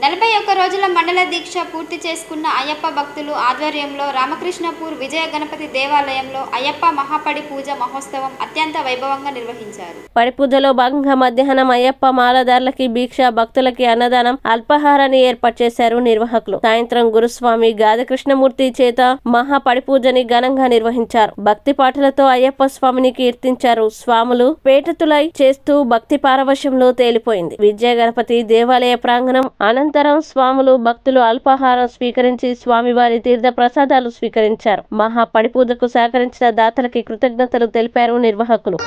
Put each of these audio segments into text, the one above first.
41 రోజుల మండల దీక్ష పూర్తి చేసుకున్న అయ్యప్ప భక్తులు ఆధ్వర్యంలో రామకృష్ణపూర్ విజయ గణపతి దేవాలయంలో అయ్యప్ప మహాపడి పూజ మహోత్సవం అత్యంత వైభవంగా నిర్వహించారు. పడి పూజలో భాగంగా మధ్యాహ్నం అయ్యప్ప మాలదారులకి భిక్ష, భక్తులకి అన్నదానం, అల్పాహారాన్ని ఏర్పాటు చేశారు నిర్వాహకులు. సాయంత్రం గురుస్వామి గాది కృష్ణమూర్తి చేత మహాపడి పూజని ఘనంగా నిర్వహించారు. భక్తి పాటలతో అయ్యప్ప స్వామిని కీర్తించారు. స్వాములు పేటతులై చేస్తూ భక్తి పారవశ్యంలో తేలిపోయింది. విజయ గణపతి దేవాలయ ప్రాంగణం అనంతరం స్వాములు భక్తులు అల్పాహారం స్వీకరించి స్వామివారి తీర్థ ప్రసాదాలు స్వీకరించారు. మహా పడి పూజకు సహకరించిన దాతలకి కృతజ్ఞతలు తెలిపారు నిర్వాహకులు.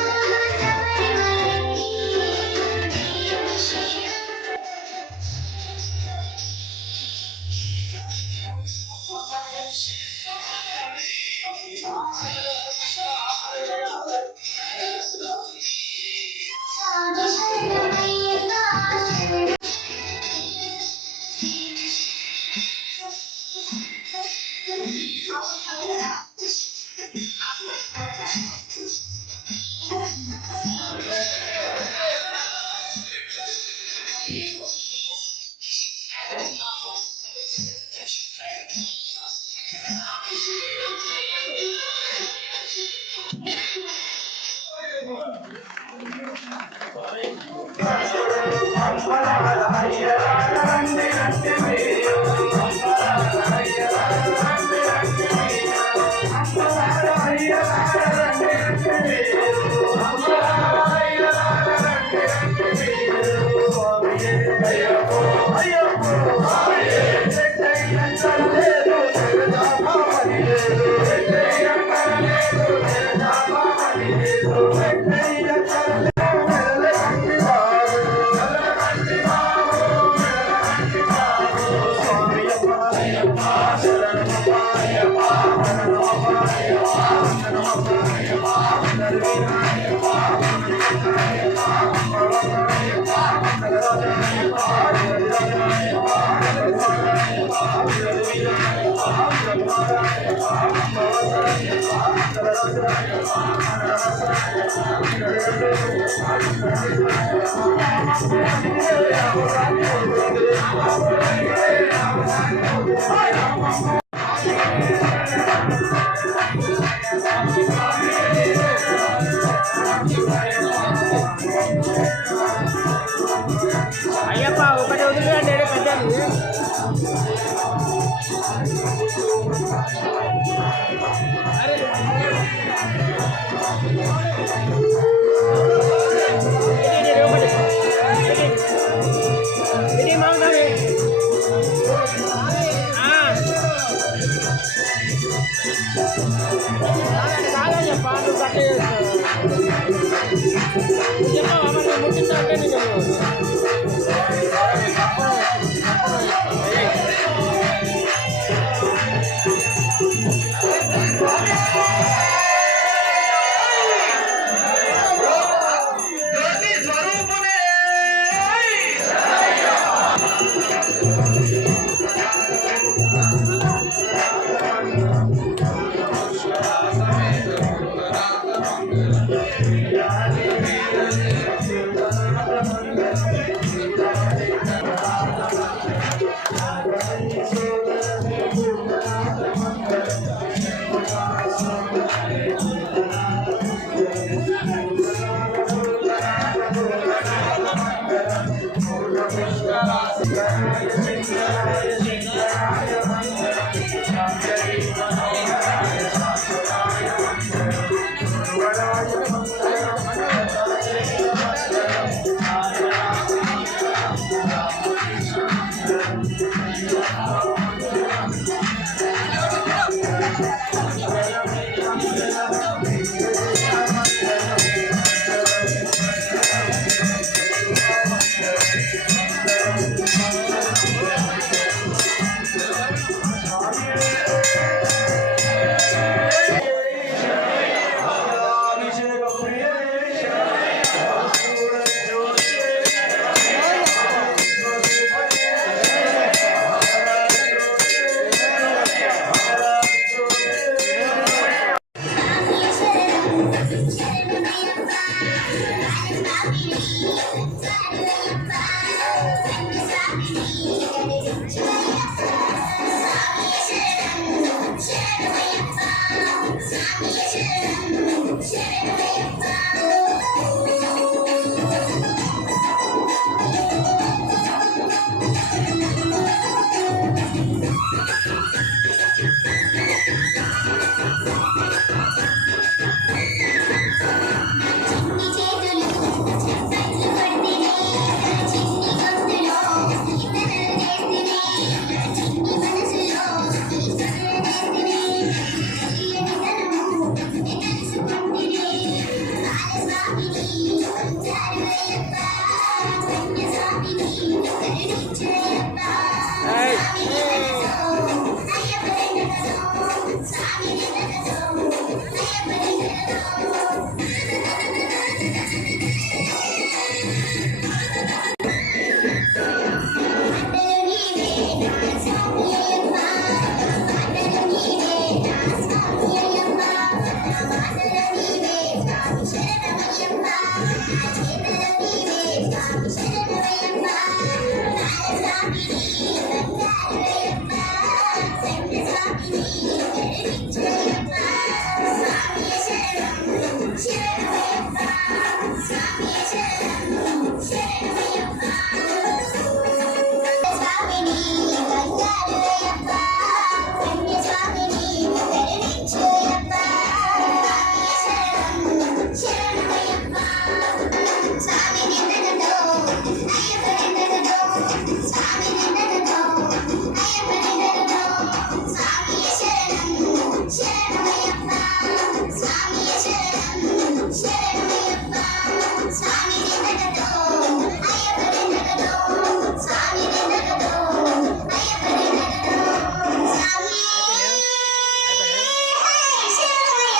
అయ్యప్ప ఒకటి వదిలిపెట్టండి పెద్దది. చిన్ని చేతులు చప్పట్లు కొడితేనే చిన్ని గొంతులో కీర్తనలు చేస్తేనే